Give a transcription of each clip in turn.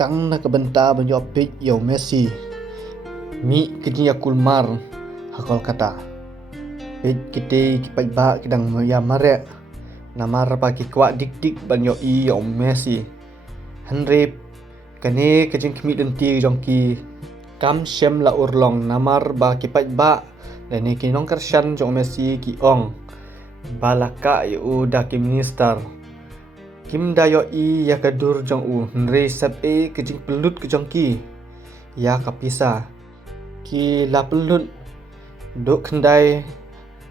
tang na kabenta banyo apik yaw Messi mi kejing yakul mar hakol kata pit kite kipai ba kidang ya mare namar pa ki kwa dik banyo i yaw Messi Henry kane kejing kemi denti jongki kam shem la urlong namar ba kipai ba dan ni kinong kershan jong Messi ki ong balaka yu da ki minister Kim dayo i ya kadur jong u Henry sab e kejing pelut ke jong ki ya kapisa ki la pelut duk kendai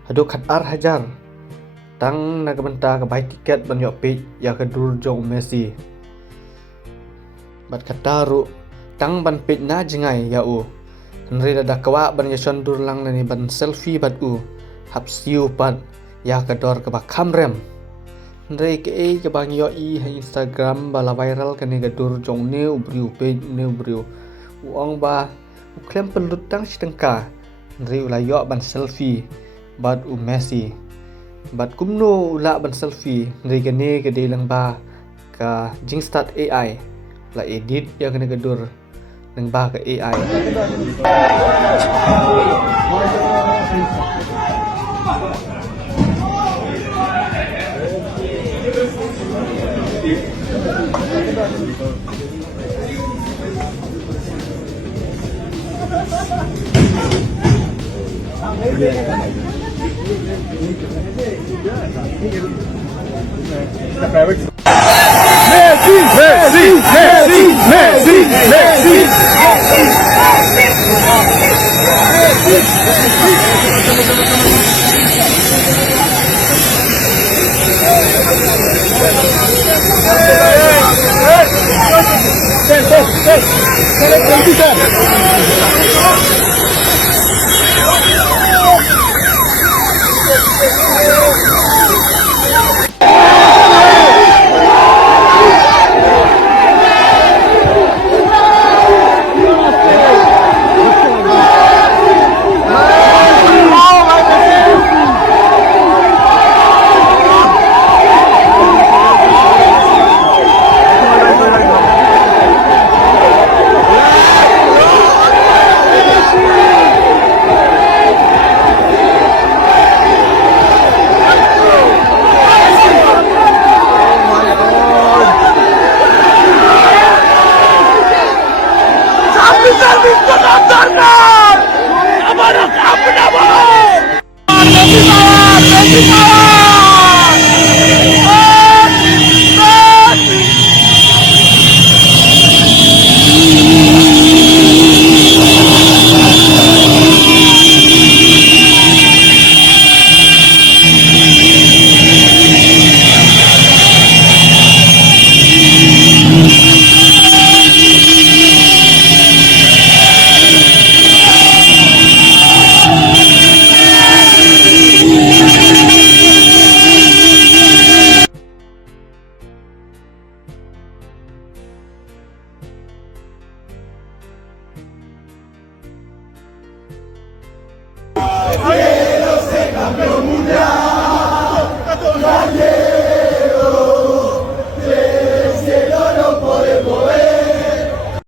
haduk khatar hajar tang na kabenta ka bai tiket ban yo pe ya kadur jong Messi bat kataru tang ban pe na jingai ya u Henry da kawa ban ya shondur lang ni ban selfie bat u hap siu pat ya kador ka ba kamrem Henry ke bang yo i ha Instagram bala viral kane gadur jong ne ubriu pe ne ubriu uang ba u klem pelut tang sitengka Henry ula yo ban selfie bat u Messi bat kumno ula ban selfie Henry kane ke lang ba ka jing start AI la edit ya kane gadur nang ba ka AI